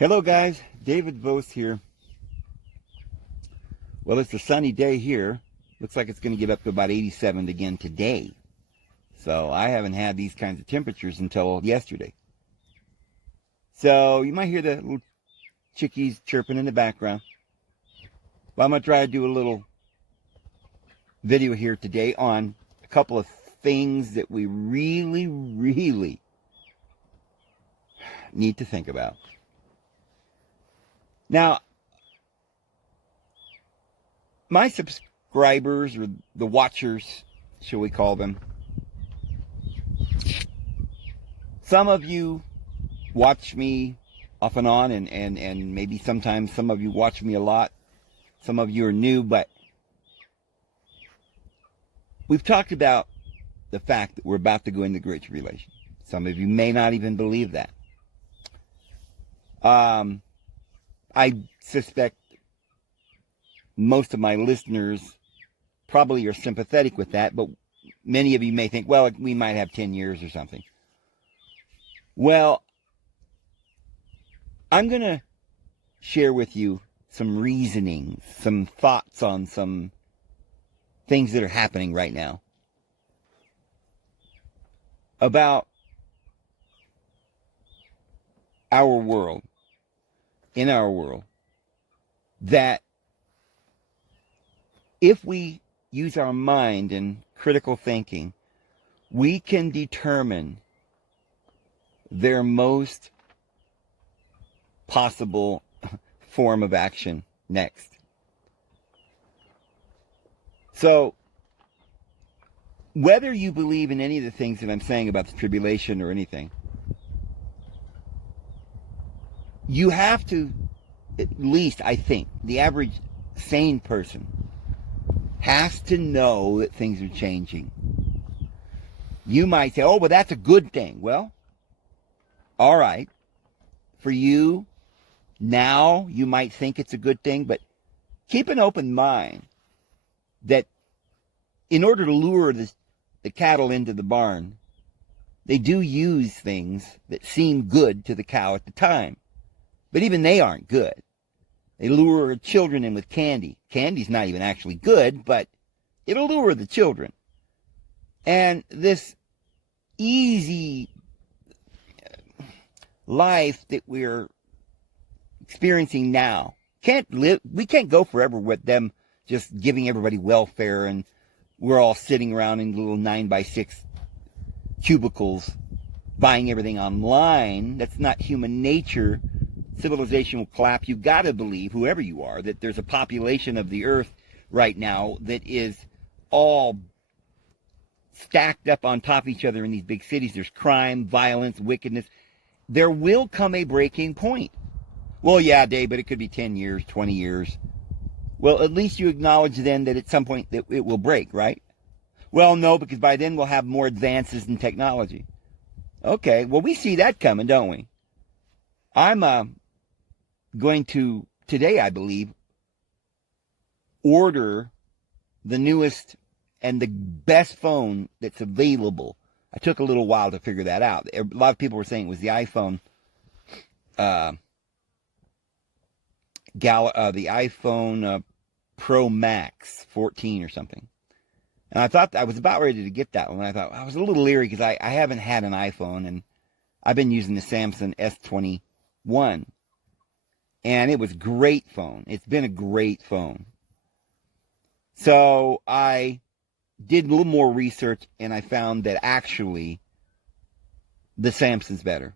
Hello guys, David Vose here. Well, it's a sunny day here. Looks like it's going to get up to about 87 again today. So I haven't had these kinds of temperatures until yesterday. So you might hear the little chickies chirping in the background. Well, I'm going to try to do a little video here today on a couple of things that we really need to think about. Now, my subscribers, or the watchers, shall we call them, some of you watch me off and on, and maybe sometimes some of you watch me a lot. Some of you are new, but we've talked about the fact that we're about to go into the Great Tribulation. Some of you may not even believe that. I suspect most of my listeners probably are sympathetic with that, but many of you may think, well, we might have 10 years or something. Well, I'm going to share with you some reasoning, some thoughts on some things that are happening right now about our world, in our world, that if we use our mind and critical thinking, we can determine their most possible form of action next. So, whether you believe in any of the things that I'm saying about the tribulation or anything, you have to, at least, I think, the average sane person has to know that things are changing. You might say, oh, well, that's a good thing. Well, all right. For you, now, you might think it's a good thing, but keep an open mind that in order to lure the cattle into the barn, they do use things that seem good to the cow at the time. But even they aren't good. They lure children in with candy. Candy's not even actually good, but it'll lure the children. And this easy life that we're experiencing now we can't go forever with them just giving everybody welfare and we're all sitting around in little 9x6 cubicles buying everything online. That's not human nature. Civilization will collapse. You've got to believe, whoever you are, that there's a population of the earth right now that is all stacked up on top of each other in these big cities. There's crime, violence, wickedness. There will come a breaking point. Well, yeah, Dave, but it could be 10 years, 20 years. Well, at least you acknowledge then that at some point that it will break, right? Well, no, because by then we'll have more advances in technology. Okay, well, we see that coming, don't we? I'm going to, today I believe, order the newest and the best phone that's available. I took a little while to figure that out. A lot of people were saying it was the iPhone, the iPhone Pro Max 14 or something. And I thought I was about ready to get that one. I thought I was a little leery because I haven't had an iPhone, and I've been using the Samsung S21. And it was a great phone. It's been a great phone. So I did a little more research, and I found that actually the Samsung's better.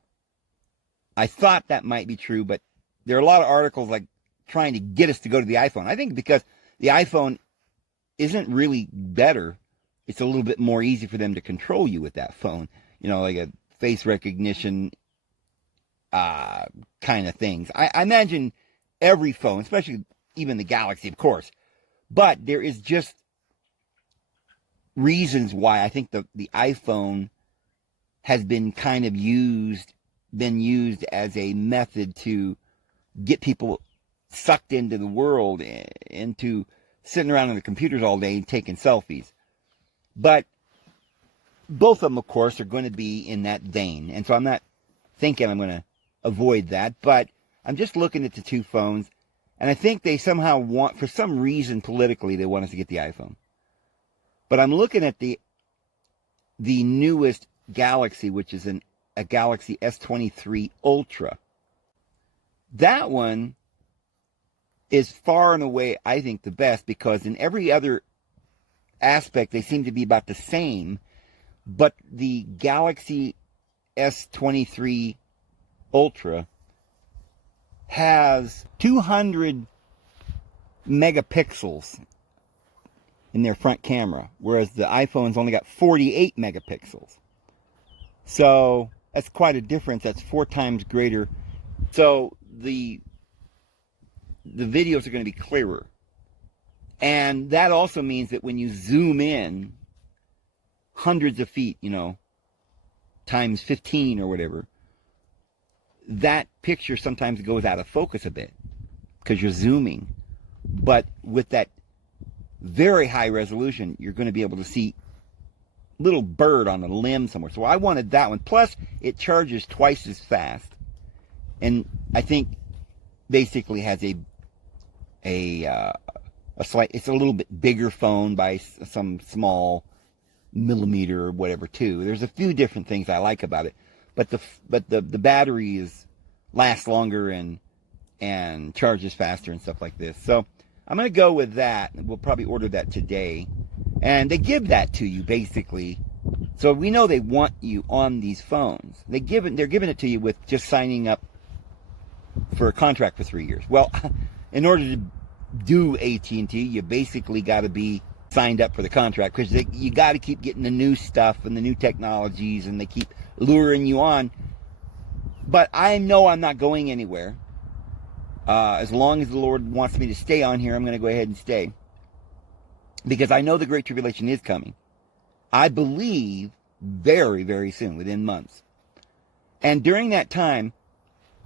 I thought that might be true, but there are a lot of articles like trying to get us to go to the iPhone. I think because the iPhone isn't really better, it's a little bit more easy for them to control you with that phone. You know, like a face recognition kind of things. I imagine every phone, especially even the Galaxy, of course. But there is just reasons why I think the iPhone has been kind of used as a method to get people sucked into the world, into sitting around on the computers all day and taking selfies. But both of them, of course, are going to be in that vein. And so I'm not thinking I'm going to avoid that. But I'm just looking at the two phones, and I think they somehow want, for some reason politically, they want us to get the iPhone. But I'm looking at the newest Galaxy, which is a Galaxy S23 Ultra. That one is far and away, I think, the best, because in every other aspect they seem to be about the same, but the Galaxy S23 Ultra has 200 megapixels in their front camera, whereas the iPhone's only got 48 megapixels. So that's quite a difference. That's 4 times greater. So the videos are going to be clearer. And that also means that when you zoom in hundreds of feet, times 15 or whatever, that picture sometimes goes out of focus a bit because you're zooming. But with that very high resolution, you're going to be able to see little bird on a limb somewhere. So I wanted that one. Plus, it charges twice as fast. And I think basically has a slight, it's a little bit bigger phone by some small millimeter or whatever too. There's a few different things I like about it, but the battery lasts longer and charges faster and stuff like this. So I'm going to go with that. We'll probably order that today, and they give that to you basically. So we know they want you on these phones. They're giving it to you with just signing up for a contract for 3 years. Well, in order to do AT&T, you basically got to be signed up for the contract, because you got to keep getting the new stuff and the new technologies, and they keep luring you on. But I know I'm not going anywhere. As long as the Lord wants me to stay on here, I'm going to go ahead and stay, because I know the Great Tribulation is coming. I believe very, very soon, within months. And during that time,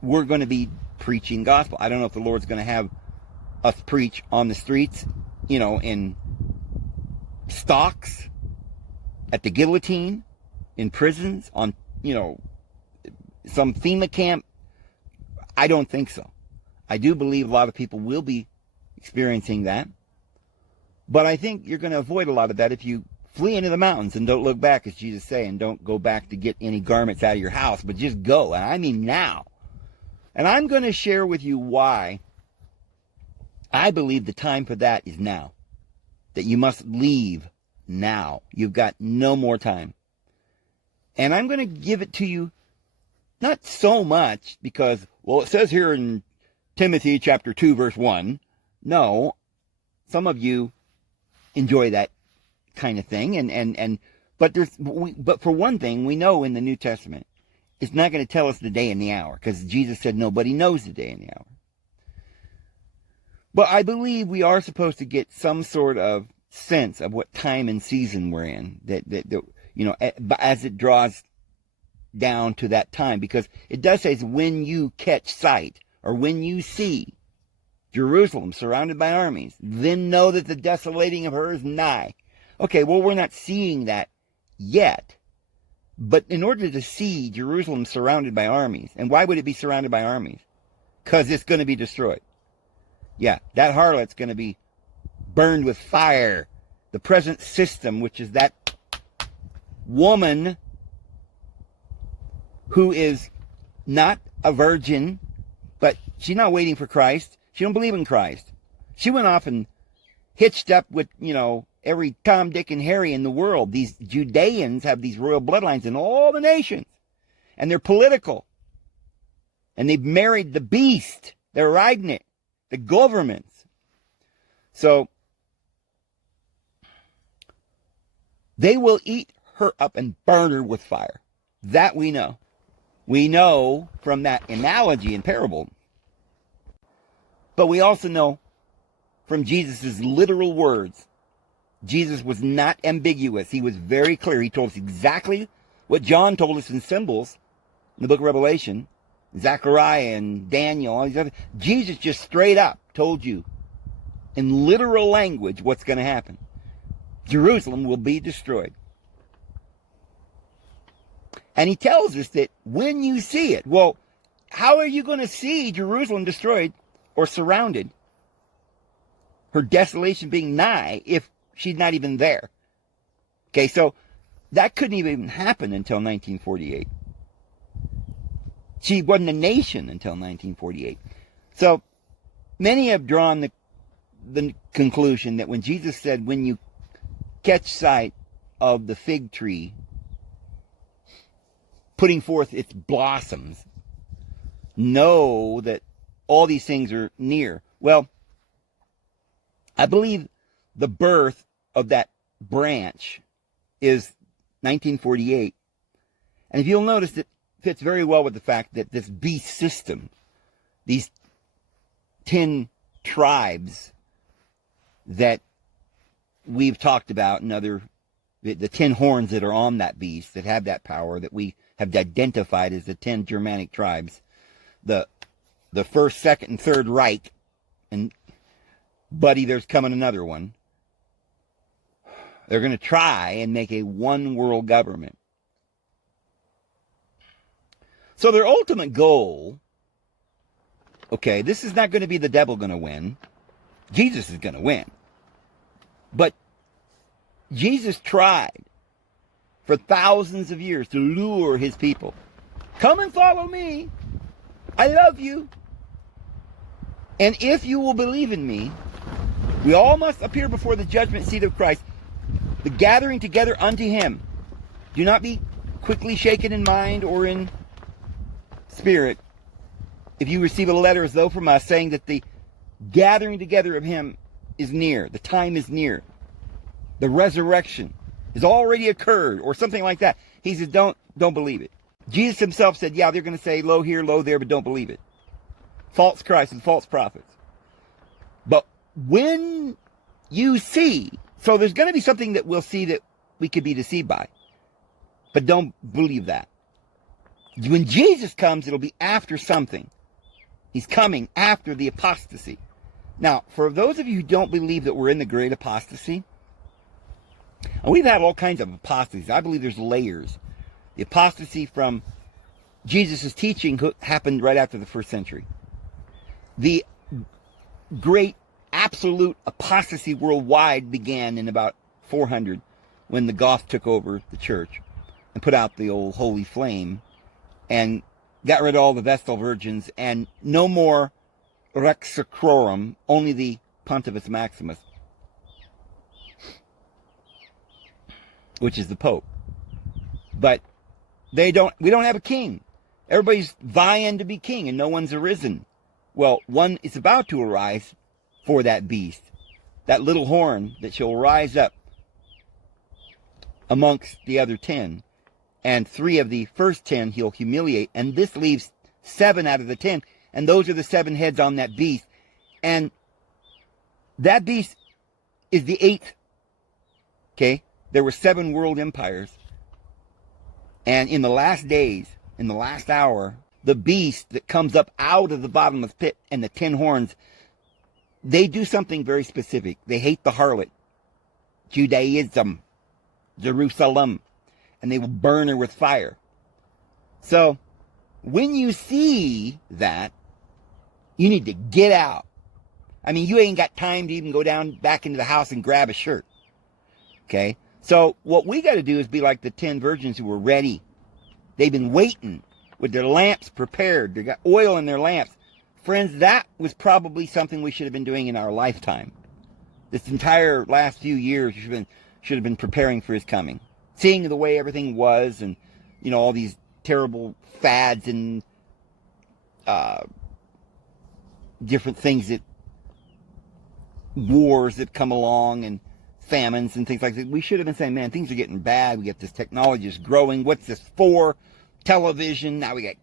we're going to be preaching gospel. I don't know if the Lord's going to have us preach on the streets, in stocks, at the guillotine, in prisons, on, some FEMA camp. I don't think so. I do believe a lot of people will be experiencing that. But I think you're going to avoid a lot of that if you flee into the mountains and don't look back, as Jesus said, and don't go back to get any garments out of your house, but just go. And I mean now. And I'm going to share with you why I believe the time for that is now. That you must leave now. You've got no more time. And I'm going to give it to you, not so much because, well, it says here in Timothy chapter 2, verse 1. No, some of you enjoy that kind of thing. But for one thing, we know in the New Testament, it's not going to tell us the day and the hour, because Jesus said nobody knows the day and the hour. But I believe we are supposed to get some sort of sense of what time and season we're in, as it draws down to that time, because it does say when you catch sight, or when you see Jerusalem surrounded by armies, then know that the desolating of her is nigh. Okay, well, we're not seeing that yet. But in order to see Jerusalem surrounded by armies, and why would it be surrounded by armies? Because it's going to be destroyed. Yeah, that harlot's going to be burned with fire. The present system, which is that woman who is not a virgin, but she's not waiting for Christ. She don't believe in Christ. She went off and hitched up with, every Tom, Dick, and Harry in the world. These Judeans have these royal bloodlines in all the nations. And they're political. And they've married the beast. They're riding it. The governments. So, they will eat her up and burn her with fire. That we know. We know from that analogy and parable. But we also know from Jesus' literal words. Jesus was not ambiguous. He was very clear. He told us exactly what John told us in symbols in the book of Revelation, Zechariah and Daniel, all these other. Jesus just straight up told you in literal language what's going to happen. Jerusalem will be destroyed. And he tells us that when you see it, well, how are you going to see Jerusalem destroyed or surrounded, her desolation being nigh, if she's not even there? Okay, so that couldn't even happen until 1948. She wasn't a nation until 1948. So many have drawn the conclusion that when Jesus said, when you catch sight of the fig tree putting forth its blossoms, know that all these things are near. Well, I believe the birth of that branch is 1948. And if you'll notice, it fits very well with the fact that this beast system, these 10 tribes that we've talked about, and the 10 horns that are on that beast, that have that power, that we have identified as the 10 Germanic tribes, the first, second, and third Reich, and buddy, there's coming another one. They're going to try and make a one world government. So their ultimate goal, okay, this is not going to be the devil going to win. Jesus is going to win. But Jesus tried for thousands of years to lure his people. Come and follow me. I love you. And if you will believe in me, we all must appear before the judgment seat of Christ, the gathering together unto him. Do not be quickly shaken in mind or in spirit if you receive a letter as though from us, saying that the gathering together of him is near, the time is near, the resurrection has already occurred, or something like that. He says, don't believe it. Jesus himself said, yeah, they're going to say lo here, lo there, but don't believe it. False Christ and false prophets. But when you see, so there's going to be something that we'll see that we could be deceived by, but don't believe that. When Jesus comes, it'll be after something. He's coming after the apostasy. Now, for those of you who don't believe that we're in the great apostasy, and we've had all kinds of apostasies. I believe there's layers. The apostasy from Jesus' teaching happened right after the first century. The great absolute apostasy worldwide began in about 400, when the Goths took over the church and put out the old holy flame and got rid of all the Vestal virgins, and no more Rex Sacrorum, only the Pontifex Maximus, which is the Pope. But we don't have a king. Everybody's vying to be king, and no one's arisen. Well, one is about to arise for that beast, that little horn that shall rise up amongst the other 10. And 3 of the first 10 he'll humiliate, and this leaves 7 out of the 10, and those are the 7 heads on that beast. And that beast is the 8th. Okay? There were 7 world empires. And in the last days, in the last hour, the beast that comes up out of the bottomless pit and the 10 horns, they do something very specific. They hate the harlot, Judaism, Jerusalem, and they will burn her with fire. So, when you see that, you need to get out. I mean, you ain't got time to even go down back into the house and grab a shirt. Okay? So, what we got to do is be like the 10 virgins who were ready. They've been waiting with their lamps prepared. They got oil in their lamps. Friends, that was probably something we should have been doing in our lifetime. This entire last few years, you should have been preparing for his coming. Seeing the way everything was, and, you know, all these terrible fads and different things, that wars that come along, and famines and things like that. We should have been saying, man, things are getting bad. We got this technology is growing. What's this for? Television. Now we got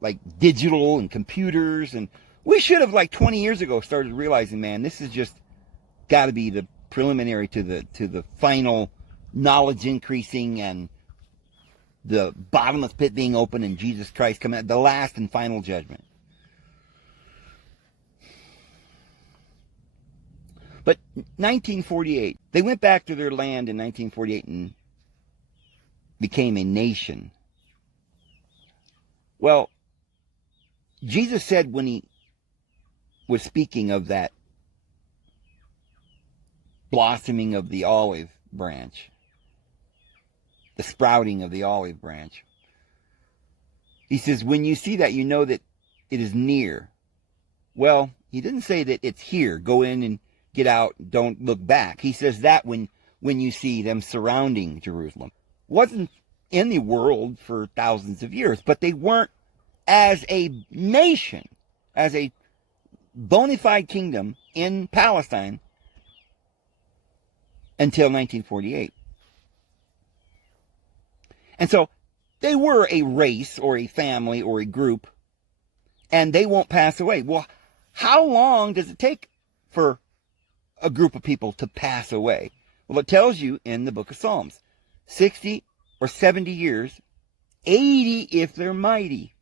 like digital and computers. And we should have, like 20 years ago, started realizing, man, this is just got to be the preliminary to the final knowledge increasing and the bottomless pit being open and Jesus Christ coming out, the last and final judgment. But 1948, they went back to their land in 1948 and became a nation. Well, Jesus said when he was speaking of that blossoming of the olive branch, the sprouting of the olive branch, he says, when you see that, you know that it is near. Well, he didn't say that it's here. Go in and get out. Don't look back. He says that when you see them surrounding Jerusalem. Wasn't in the world for thousands of years, but they weren't as a nation, as a bona fide kingdom in Palestine until 1948. And so they were a race or a family or a group, and they won't pass away. Well, how long does it take for a group of people to pass away? Well, it tells you in the book of Psalms, 60 or 70 years, 80 if they're mighty.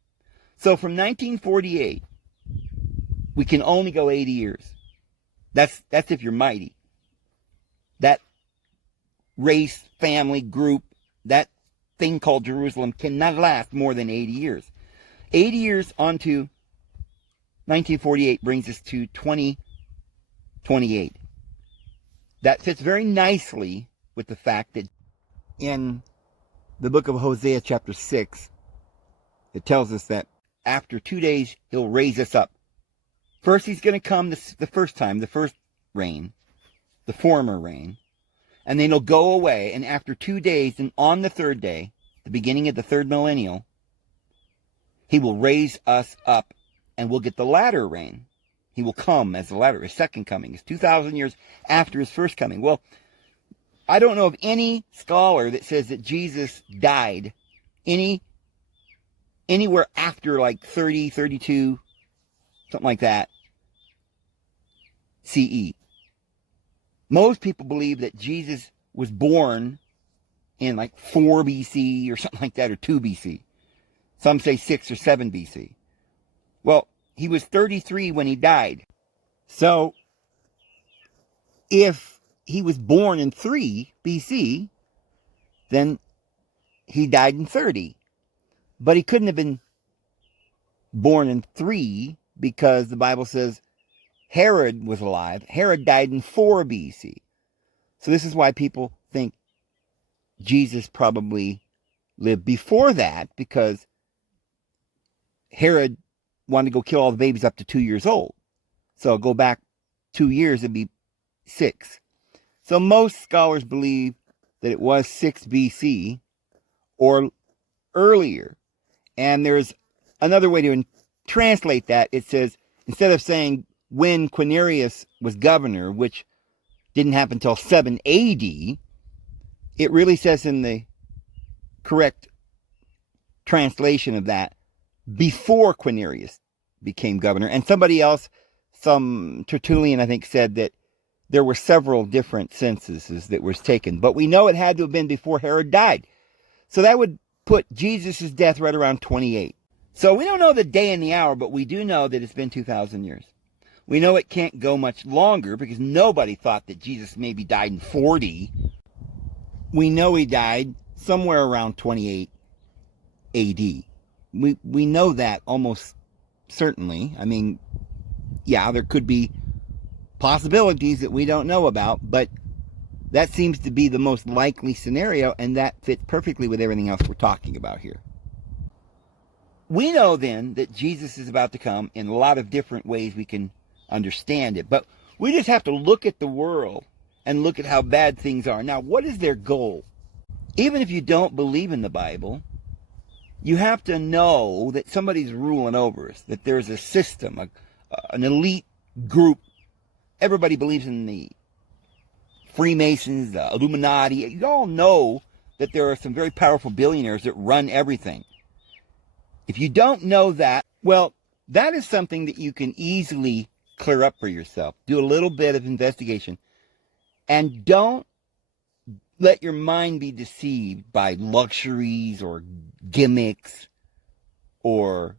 So from 1948, we can only go 80 years. That's if you're mighty. That race, family, group, that thing called Jerusalem cannot last more than 80 years. 80 years onto 1948 brings us to 2028. That fits very nicely with the fact that in the book of Hosea chapter 6, it tells us that after 2 days, he'll raise us up. First, he's going to come the first time, the first rain, the former rain, and then he'll go away, and after 2 days, and on the third day, the beginning of the third millennial, he will raise us up, and we'll get the latter rain. He will come as the latter, his second coming. It's 2,000 years after his first coming. Well, I don't know of any scholar that says that Jesus died anywhere after like 30, 32, something like that, CE. Most people believe that Jesus was born in like 4 BC or something like that, or 2 BC. Some say 6 or 7 BC. Well, he was 33 when he died. So, if he was born in 3 BC, then he died in 30. But he couldn't have been born in 3 because the Bible says Herod was alive. Herod died in 4 BC. So this is why people think Jesus probably lived before that, because Herod wanted to go kill all the babies up to 2 years old. So go back 2 years, it'd be 6. So most scholars believe that it was 6 BC or earlier. And there's another way to translate that. It says, instead of saying when Quirinius was governor, which didn't happen until 7 AD, it really says in the correct translation of that, before Quirinius became governor. And somebody else, some Tertullian, I think, said that there were several different censuses that was taken. But we know it had to have been before Herod died. So that would put Jesus' death right around 28. So we don't know the day and the hour, but we do know that it's been 2,000 years. We know it can't go much longer because nobody thought that Jesus maybe died in 40. We know he died somewhere around 28 AD. We know that almost certainly. I mean, yeah, there could be possibilities that we don't know about, but that seems to be the most likely scenario, and that fits perfectly with everything else we're talking about here. We know then that Jesus is about to come in a lot of different ways we can understand it, but we just have to look at the world and look at how bad things are. Now, what is their goal? Even if you don't believe in the Bible, you have to know that somebody's ruling over us, that there's a system, an elite group. Everybody believes in the Freemasons, the Illuminati. You all know that there are some very powerful billionaires that run everything. If you don't know that, well, that is something that you can easily clear up for yourself. Do a little bit of investigation. And don't let your mind be deceived by luxuries or gimmicks or,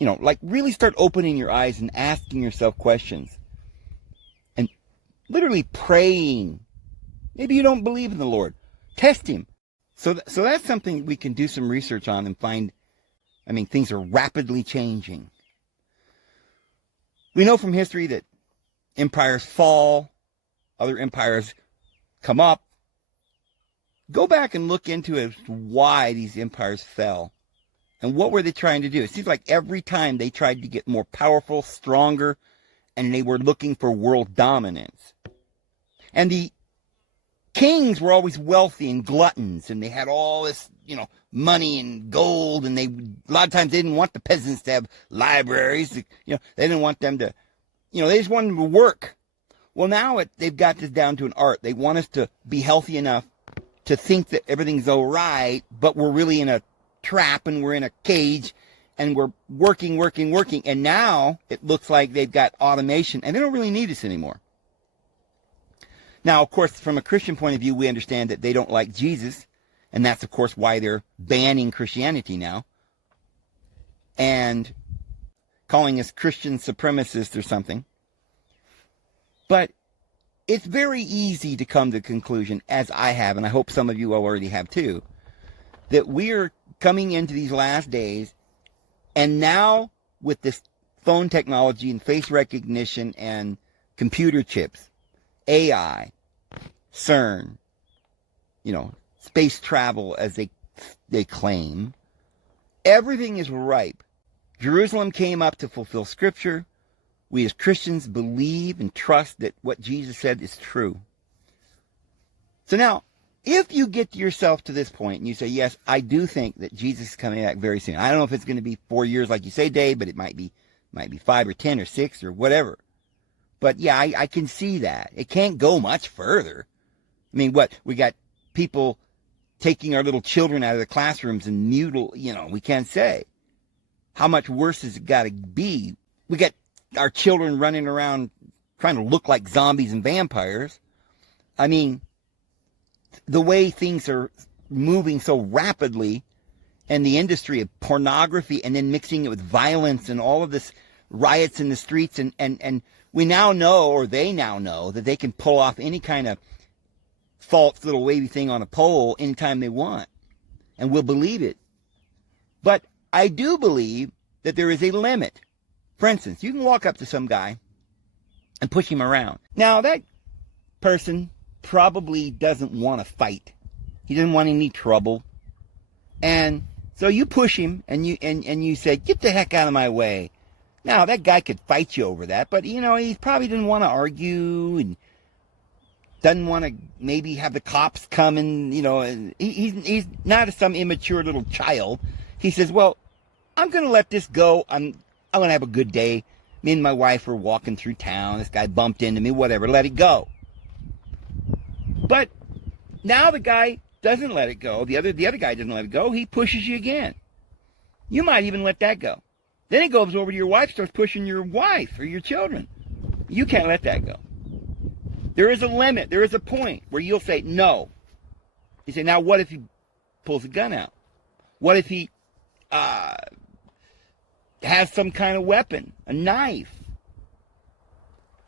like really start opening your eyes and asking yourself questions. And literally praying. Maybe you don't believe in the Lord. Test him. So that's something we can do some research on and find I mean, things are rapidly changing. We know from history that empires fall, other empires come up. Go back and look into as to why these empires fell. And what were they trying to do? It seems like every time they tried to get more powerful, stronger, and they were looking for world dominance. And the kings were always wealthy and gluttons, and they had all this, money and gold, and a lot of times they didn't want the peasants to have libraries. They didn't want them to, they just wanted them to work. Well, now they've got this down to an art. They want us to be healthy enough to think that everything's all right, but we're really in a trap and we're in a cage and we're working. And now it looks like they've got automation and they don't really need us anymore. Now, of course, from a Christian point of view, we understand that they don't like Jesus. And that's, of course, why they're banning Christianity now and calling us Christian supremacists or something. But it's very easy to come to the conclusion, as I have, and I hope some of you already have too, that we're coming into these last days, and now with this phone technology and face recognition and computer chips, AI, CERN, space travel as they claim, everything is ripe. Jerusalem came up to fulfill Scripture. We as Christians believe and trust that what Jesus said is true. So now, if you get yourself to this point and you say, yes, I do think that Jesus is coming back very soon. I don't know if it's going to be 4 years like you say, Dave, but it might be 5 or 10 or 6 or whatever. But yeah, I can see that. It can't go much further. I mean, we got people taking our little children out of the classrooms and we can't say. How much worse has it got to be? We got our children running around trying to look like zombies and vampires. I mean, the way things are moving so rapidly, and the industry of pornography and then mixing it with violence and all of this riots in the streets, and we now know, or they now know, that they can pull off any kind of false little wavy thing on a pole anytime they want, and we'll believe it. But I do believe that there is a limit. For instance, you can walk up to some guy and push him around. Now, that person probably doesn't want to fight. He doesn't want any trouble. And so you push him and you say, get the heck out of my way. Now, that guy could fight you over that, but, he probably didn't want to argue and doesn't want to maybe have the cops come and, and he's not some immature little child. He says, well, I'm going to let this go. I'm going to have a good day. Me and my wife were walking through town. This guy bumped into me, whatever. Let it go. But now the guy doesn't let it go. The other guy doesn't let it go. He pushes you again. You might even let that go. Then he goes over to your wife, starts pushing your wife or your children. You can't let that go. There is a limit. There is a point where you'll say no. You say, now what if he pulls a gun out? What if he has some kind of weapon, a knife?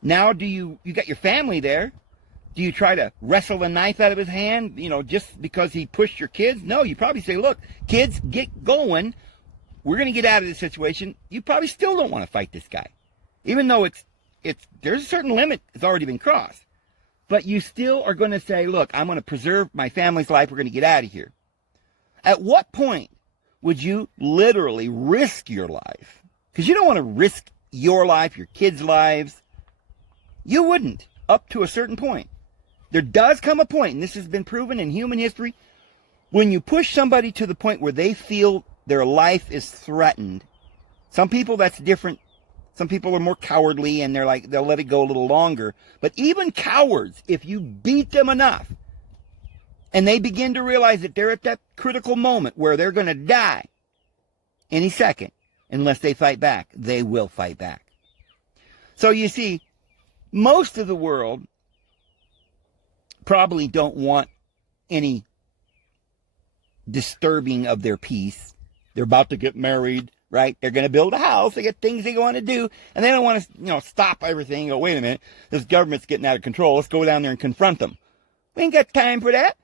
Now you got your family there. Do you try to wrestle the knife out of his hand, just because he pushed your kids? No, you probably say, look, kids, get going. We're going to get out of this situation. You probably still don't want to fight this guy. Even though there's a certain limit that's already been crossed. But you still are going to say, look, I'm going to preserve my family's life. We're going to get out of here. At what point would you literally risk your life? Because you don't want to risk your life, your kids' lives. You wouldn't, up to a certain point. There does come a point, and this has been proven in human history, when you push somebody to the point where they feel their life is threatened. Some people, that's different. Some people are more cowardly, and they'll let it go a little longer. But even cowards, if you beat them enough, and they begin to realize that they're at that critical moment where they're going to die any second, unless they fight back, they will fight back. So you see, most of the world probably don't want any disturbing of their peace. They're about to get married, right? They're going to build a house. They got things they want to do, and they don't want to, stop everything and go, wait a minute, this government's getting out of control. Let's go down there and confront them. We ain't got time for that.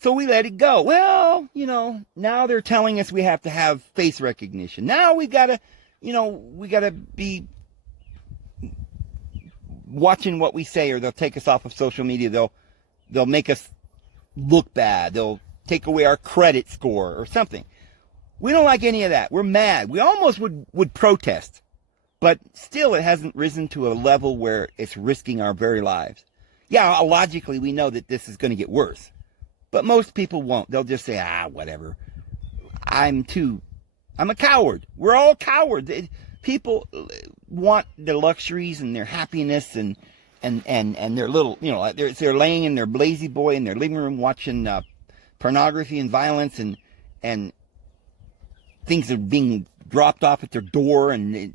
So we let it go. Well, now they're telling us we have to have face recognition. Now we gotta be watching what we say, or they'll take us off of social media. They'll make us look bad. They'll take away our credit score or something. We don't like any of that. We're mad. We almost would protest. But still, it hasn't risen to a level where it's risking our very lives. Yeah, logically, we know that this is going to get worse. But most people won't. They'll just say, whatever. I'm a coward. We're all cowards. People want their luxuries and their happiness and their little, they're laying in their lazy boy in their living room watching pornography and violence and things are being dropped off at their door, and the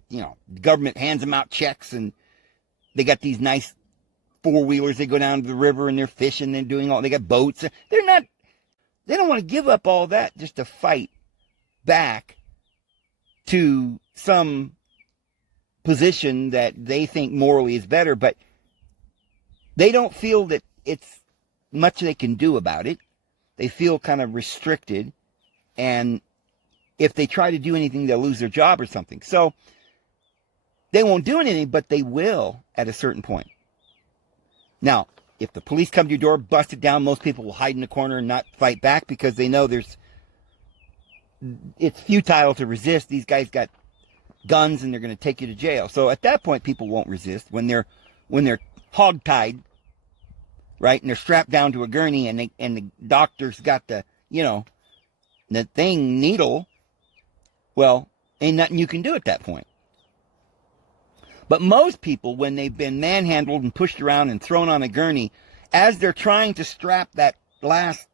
government hands them out checks, and they got these nice four-wheelers. They go down to the river and they're fishing and they got boats. They don't want to give up all that just to fight back to some position that they think morally is better, but they don't feel that it's much they can do about it. They feel kind of restricted, and if they try to do anything, they'll lose their job or something. So they won't do anything, but they will at a certain point. Now, if the police come to your door, bust it down, most people will hide in the corner and not fight back because they know it's futile to resist. These guys got guns and they're going to take you to jail. So at that point, people won't resist when they're hogtied, right? And they're strapped down to a gurney, and the doctor's got the needle. Well, ain't nothing you can do at that point. But most people, when they've been manhandled and pushed around and thrown on a gurney, as they're trying to strap that last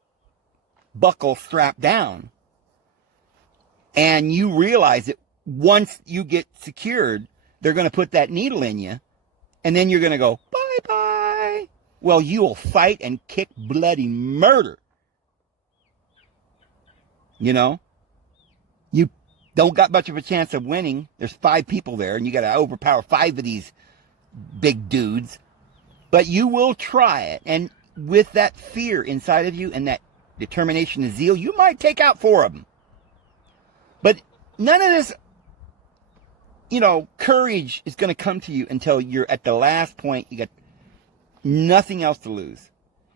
buckle strap down, and you realize that once you get secured, they're going to put that needle in you, and then you're going to go, bye-bye. Well, you will fight and kick bloody murder. You don't got much of a chance of winning. There's 5 people there, and you got to overpower 5 of these big dudes. But you will try it, and with that fear inside of you and that determination and zeal, you might take out 4 of them. But none of this, courage is going to come to you until you're at the last point. You got nothing else to lose,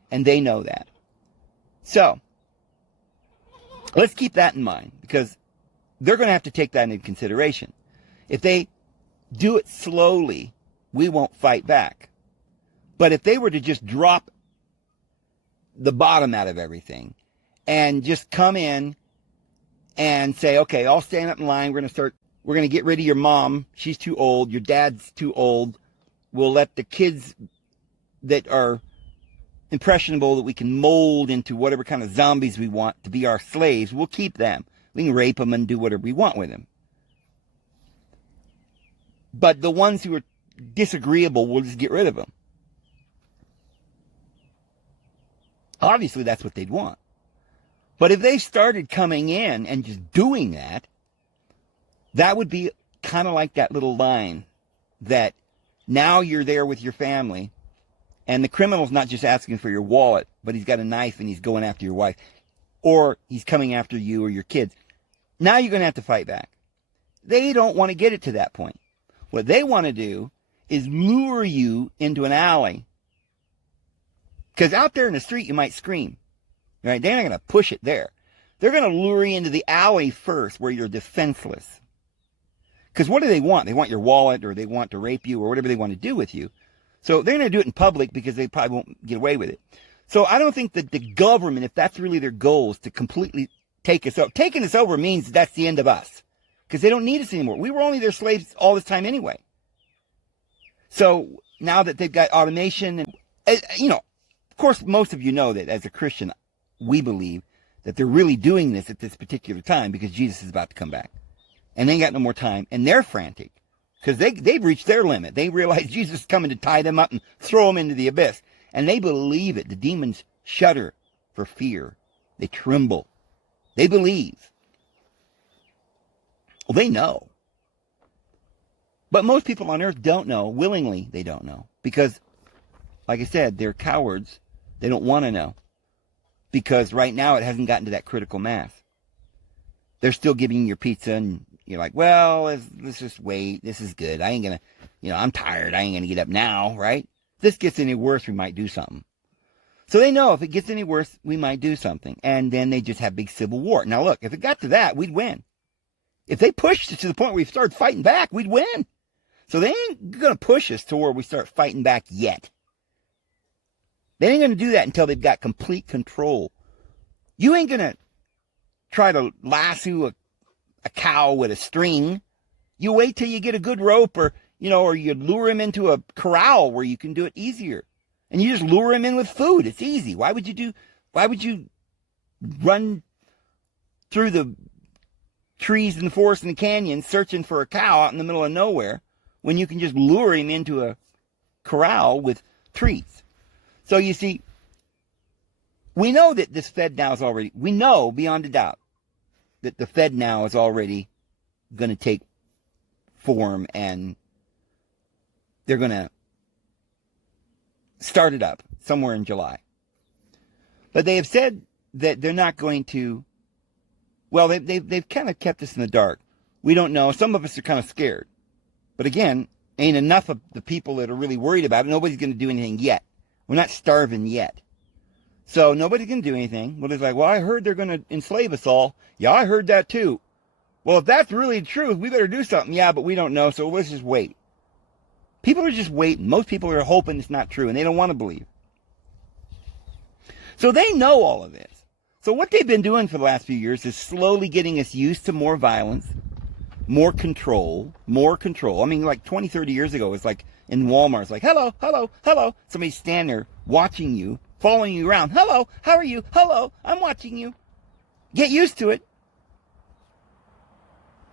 and they know that. So let's keep that in mind, because they're going to have to take that into consideration. If they do it slowly, we won't fight back. But if they were to just drop the bottom out of everything and just come in and say, okay, I'll stand up in line. We're going to get rid of your mom. She's too old. Your dad's too old. We'll let the kids that are impressionable, that we can mold into whatever kind of zombies we want to be our slaves, we'll keep them. We can rape them and do whatever we want with them. But the ones who are disagreeable, we'll just get rid of them. Obviously, that's what they'd want. But if they started coming in and just doing that, that would be kind of like that little line that now you're there with your family, and the criminal's not just asking for your wallet, but he's got a knife and he's going after your wife, or he's coming after you or your kids. Now you're going to have to fight back. They don't want to get it to that point. What they want to do is lure you into an alley. Because out there in the street, you might scream. Right? They're not going to push it there. They're going to lure you into the alley first, where you're defenseless. Because what do they want? They want your wallet, or they want to rape you, or whatever they want to do with you. So they're going to do it in public because they probably won't get away with it. So I don't think that the government, if that's really their goal, is to completely take us over. Taking us over means that's the end of us, because they don't need us anymore. We were only their slaves all this time anyway. So now that they've got automation, and of course, most of you know that as a Christian, we believe that they're really doing this at this particular time because Jesus is about to come back, and they ain't got no more time, and they're frantic because they've reached their limit. They realize Jesus is coming to tie them up and throw them into the abyss. And they believe it. The demons shudder for fear. They tremble. They believe. Well, they know. But most people on earth don't know. Willingly, they don't know. Because, like I said, they're cowards. They don't want to know. because right now it hasn't gotten to that critical mass. They're still giving you your pizza, and you're like, well, let's just wait. This is good. I ain't going to, I'm tired. I ain't going to get up now, right? If this gets any worse, we might do something. So they know if it gets any worse, we might do something. And then they just have big civil war. Now, look, if it got to that, we'd win. If they pushed us to the point where we started fighting back, we'd win. So they ain't going to push us to where we start fighting back yet. They ain't going to do that until they've got complete control. You ain't going to try to lasso a cow with a string. You wait till you get a good rope, or you lure him into a corral where you can do it easier. And you just lure him in with food. It's easy. Why would you run through the trees and the forest and the canyons searching for a cow out in the middle of nowhere when you can just lure him into a corral with trees? So you see, we know that this Fed now is already, we know beyond a doubt that the Fed now is already going to take form, and they're going to start it up somewhere in July. But they have said that they're not going to, well, they've kind of kept us in the dark. We don't know. Some of us are kind of scared. But again, ain't enough of the people that are really worried about it. Nobody's going to do anything yet. We're not starving yet. So nobody's going to do anything. Well, it's like, well, I heard they're going to enslave us all. Yeah, I heard that too. Well, if that's really the truth, we better do something. Yeah, but we don't know, so let's just wait. People are just waiting. Most people are hoping it's not true, and they don't want to believe. So they know all of this. So what they've been doing for the last few years is slowly getting us used to more violence, more control, more control. I mean, like 20, 30 years ago, it's like in Walmart, it's like, hello, hello, hello. Somebody's standing there watching you, following you around. Hello, how are you? Hello, I'm watching you. Get used to it.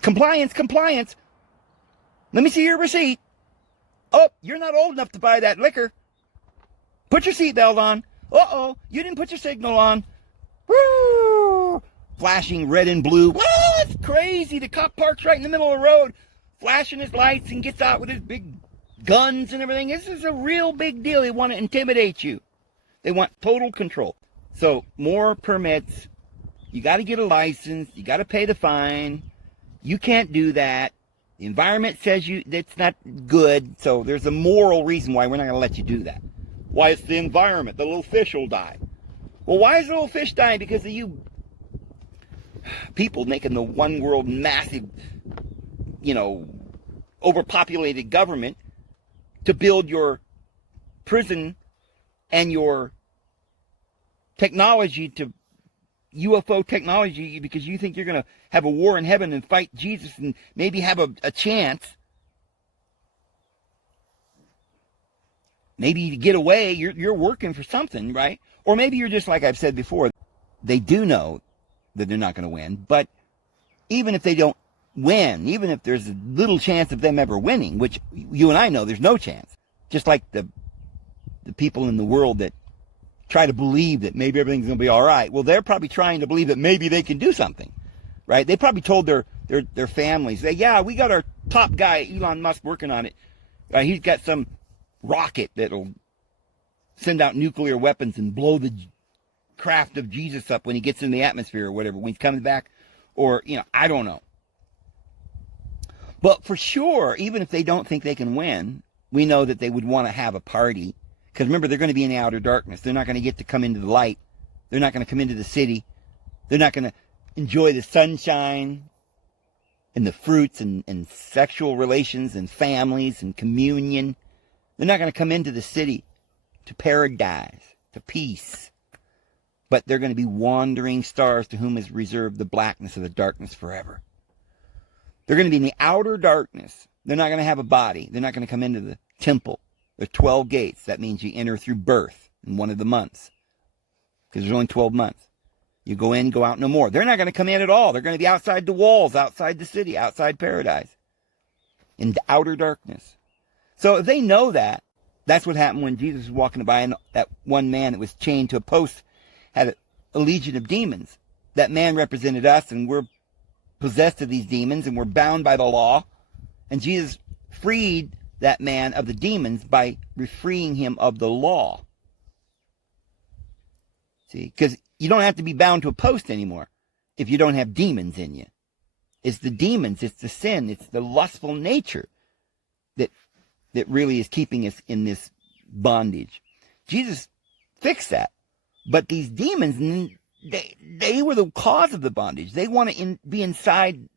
Compliance, compliance. Let me see your receipt. Oh, you're not old enough to buy that liquor. Put your seatbelt on. Uh-oh, you didn't put your signal on. Woo! Flashing red and blue. Whoa, it's crazy. The cop parks right in the middle of the road, flashing his lights and gets out with his big guns and everything. This is a real big deal. They want to intimidate you. They want total control. So, more permits. You got to get a license. You got to pay the fine. You can't do that. The environment says that's not good, so there's a moral reason why we're not going to let you do that. Why? It's the environment. The little fish will die. Well, why is the little fish dying? Because of you people making the one world massive, overpopulated government to build your prison and your technology to UFO technology, because you think you're going to have a war in heaven and fight Jesus and maybe have a chance. Maybe to get away, you're working for something, right? Or maybe you're just like I've said before, they do know that they're not going to win, but even if they don't win, even if there's a little chance of them ever winning, which you and I know there's no chance, just like the people in the world that try to believe that maybe everything's going to be all right. Well, they're probably trying to believe that maybe they can do something, right? They probably told their families, yeah, we got our top guy, Elon Musk, working on it. He's got some rocket that'll send out nuclear weapons and blow the craft of Jesus up when he gets in the atmosphere or whatever, when he's coming back, or, I don't know. But for sure, even if they don't think they can win, we know that they would want to have a party. Because remember, they're going to be in the outer darkness. They're not going to get to come into the light. They're not going to come into the city. They're not going to enjoy the sunshine and the fruits and sexual relations and families and communion. They're not going to come into the city to paradise, to peace. But they're going to be wandering stars to whom is reserved the blackness of the darkness forever. They're going to be in the outer darkness. They're not going to have a body. They're not going to come into the temple. There's 12 gates. That means you enter through birth in one of the months. Because there's only 12 months. You go in, go out no more. They're not going to come in at all. They're going to be outside the walls, outside the city, outside paradise. In the outer darkness. So if they know that, that's what happened when Jesus was walking by, and that one man that was chained to a post had a legion of demons. That man represented us, and we're possessed of these demons, and we're bound by the law. And Jesus freed that man of the demons by freeing him of the law. See, because you don't have to be bound to a post anymore if you don't have demons in you. It's the demons, it's the sin, it's the lustful nature that really is keeping us in this bondage. Jesus fixed that. But these demons, they were the cause of the bondage. They want to be inside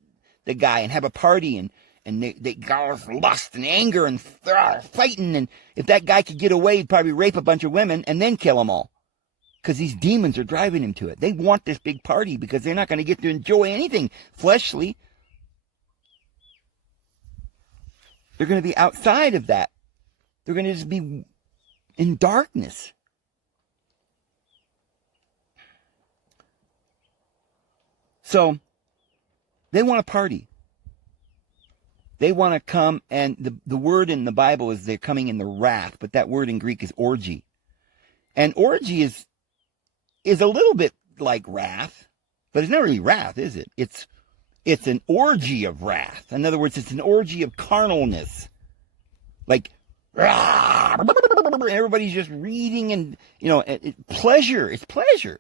the guy and have a party, and they got lust and anger and fighting. And if that guy could get away, he'd probably rape a bunch of women and then kill them all. Because these demons are driving him to it. They want this big party because they're not going to get to enjoy anything fleshly. They're going to be outside of that. They're going to just be in darkness. So, they want to party. They want to come, and the word in the Bible is they're coming in the wrath, but that word in Greek is orgy. And orgy is a little bit like wrath, but it's not really wrath, is it? It's an orgy of wrath. In other words, it's an orgy of carnalness. Like, everybody's just reading and, pleasure. It's pleasure.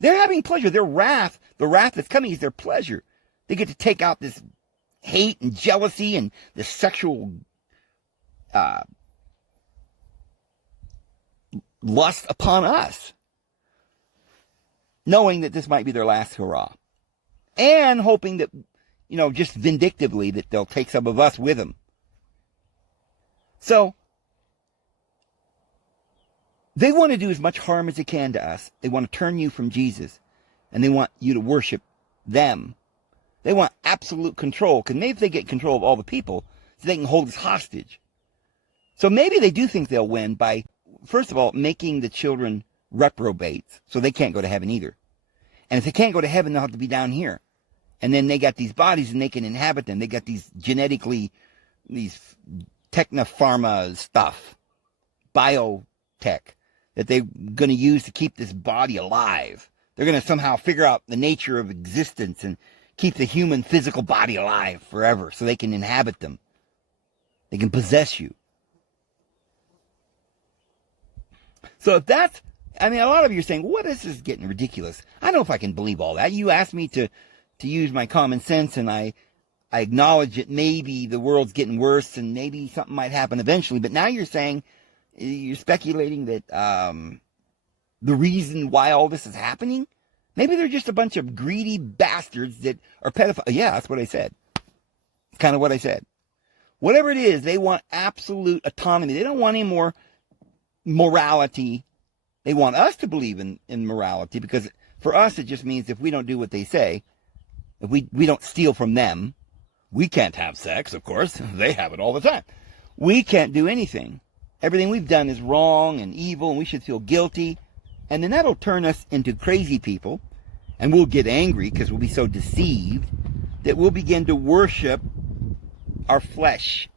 They're having pleasure. Their wrath, the wrath that's coming is their pleasure. They get to take out this hate and jealousy and this sexual lust upon us, knowing that this might be their last hurrah. And hoping that, just vindictively, that they'll take some of us with them. So, they want to do as much harm as they can to us. They want to turn you from Jesus. And they want you to worship them. They want absolute control. Because maybe if they get control of all the people, so they can hold us hostage. So maybe they do think they'll win by, first of all, making the children reprobates. So they can't go to heaven either. And if they can't go to heaven, they'll have to be down here. And then they got these bodies and they can inhabit them. They got these these technopharma stuff, biotech, that they're going to use to keep this body alive. They're going to somehow figure out the nature of existence and keep the human physical body alive forever so they can inhabit them. They can possess you. So if that's, a lot of you are saying, what is this getting ridiculous? I don't know if I can believe all that. You asked me to use my common sense, and I acknowledge that maybe the world's getting worse and maybe something might happen eventually. But now you're saying, you're speculating that the reason why all this is happening, maybe they're just a bunch of greedy bastards that are pedophiles. Yeah, that's what I said. It's kind of what I said. Whatever it is, they want absolute autonomy. They don't want any more morality. They want us to believe in morality, because for us it just means if we don't do what they say, if we don't steal from them, we can't have sex, of course. They have it all the time. We can't do anything. Everything we've done is wrong and evil, and we should feel guilty. And then that'll turn us into crazy people, and we'll get angry because we'll be so deceived that we'll begin to worship our flesh.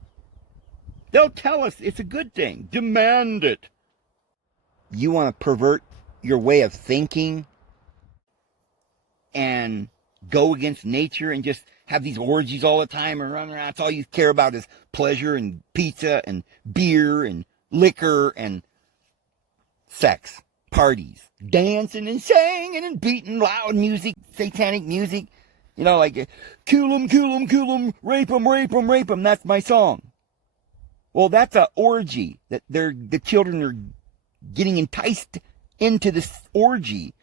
They'll tell us it's a good thing. Demand it. You want to pervert your way of thinking and go against nature and just have these orgies all the time and run around. That's all you care about is pleasure and pizza and beer and liquor and sex, parties, dancing and singing and beating loud music, satanic music. Like, kill 'em, rape 'em, that's my song. Well, that's an orgy that the children are getting enticed into this orgy.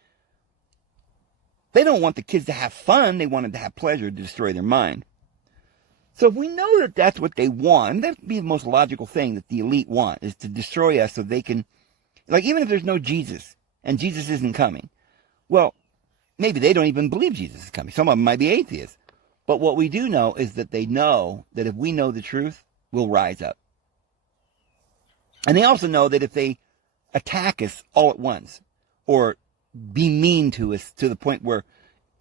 They don't want the kids to have fun. They want them to have pleasure, to destroy their mind. So if we know that that's what they want, that would be the most logical thing that the elite want, is to destroy us so they can, even if there's no Jesus and Jesus isn't coming, well, maybe they don't even believe Jesus is coming. Some of them might be atheists. But what we do know is that they know that if we know the truth, we'll rise up. And they also know that if they attack us all at once, or be mean to us to the point where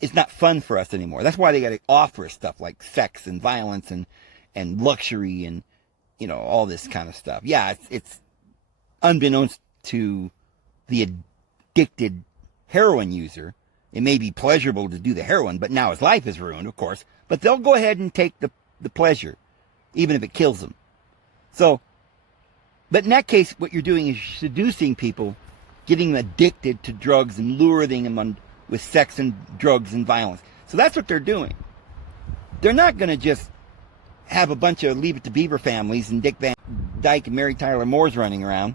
it's not fun for us anymore. That's why they got to offer us stuff like sex and violence and luxury and, all this kind of stuff. Yeah, it's unbeknownst to the addicted heroin user. It may be pleasurable to do the heroin, but now his life is ruined, of course. But they'll go ahead and take the pleasure, even if it kills them. So, but in that case, what you're doing is seducing people getting them addicted to drugs and luring them on with sex and drugs and violence. So that's what they're doing. They're not going to just have a bunch of Leave It to Beaver families and Dick Van Dyke and Mary Tyler Moore's running around,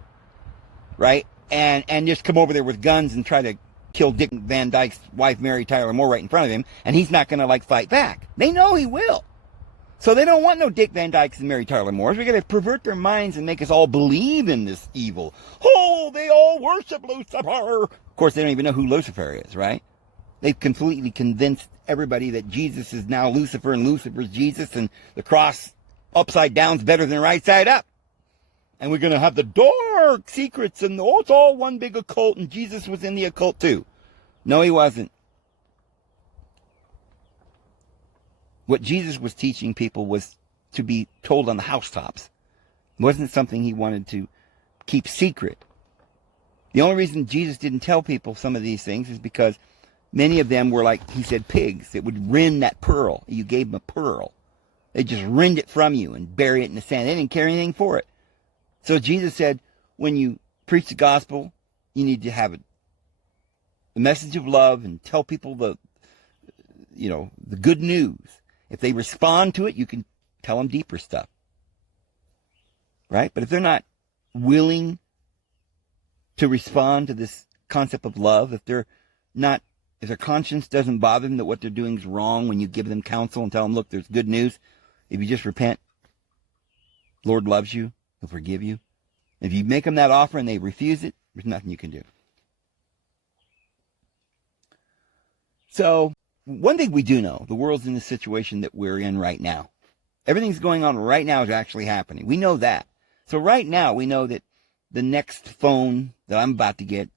right? And just come over there with guns and try to kill Dick Van Dyke's wife, Mary Tyler Moore, right in front of him, and he's not going to, like, fight back. They know he will. So they don't want no Dick Van Dykes and Mary Tyler Moores. We're going to pervert their minds and make us all believe in this evil. Oh, they all worship Lucifer. Of course, they don't even know who Lucifer is, right? They've completely convinced everybody that Jesus is now Lucifer and Lucifer's Jesus, and the cross upside down is better than right side up. And we're going to have the dark secrets, and oh, it's all one big occult, and Jesus was in the occult too. No, he wasn't. What Jesus was teaching people was to be told on the housetops. It wasn't something he wanted to keep secret. The only reason Jesus didn't tell people some of these things is because many of them were, like he said, pigs that would rend that pearl. You gave them a pearl. They just rend it from you and bury it in the sand. They didn't care anything for it. So Jesus said, when you preach the gospel, you need to have the message of love and tell people the good news. If they respond to it, you can tell them deeper stuff. Right? But if they're not willing to respond to this concept of love, if their conscience doesn't bother them that what they're doing is wrong, when you give them counsel and tell them, look, there's good news. If you just repent, the Lord loves you. He'll forgive you. If you make them that offer and they refuse it, there's nothing you can do. So, one thing we do know, the world's in the situation that we're in right now. Everything's going on right now is actually happening. We know that. So right now, we know that the next phone that I'm about to get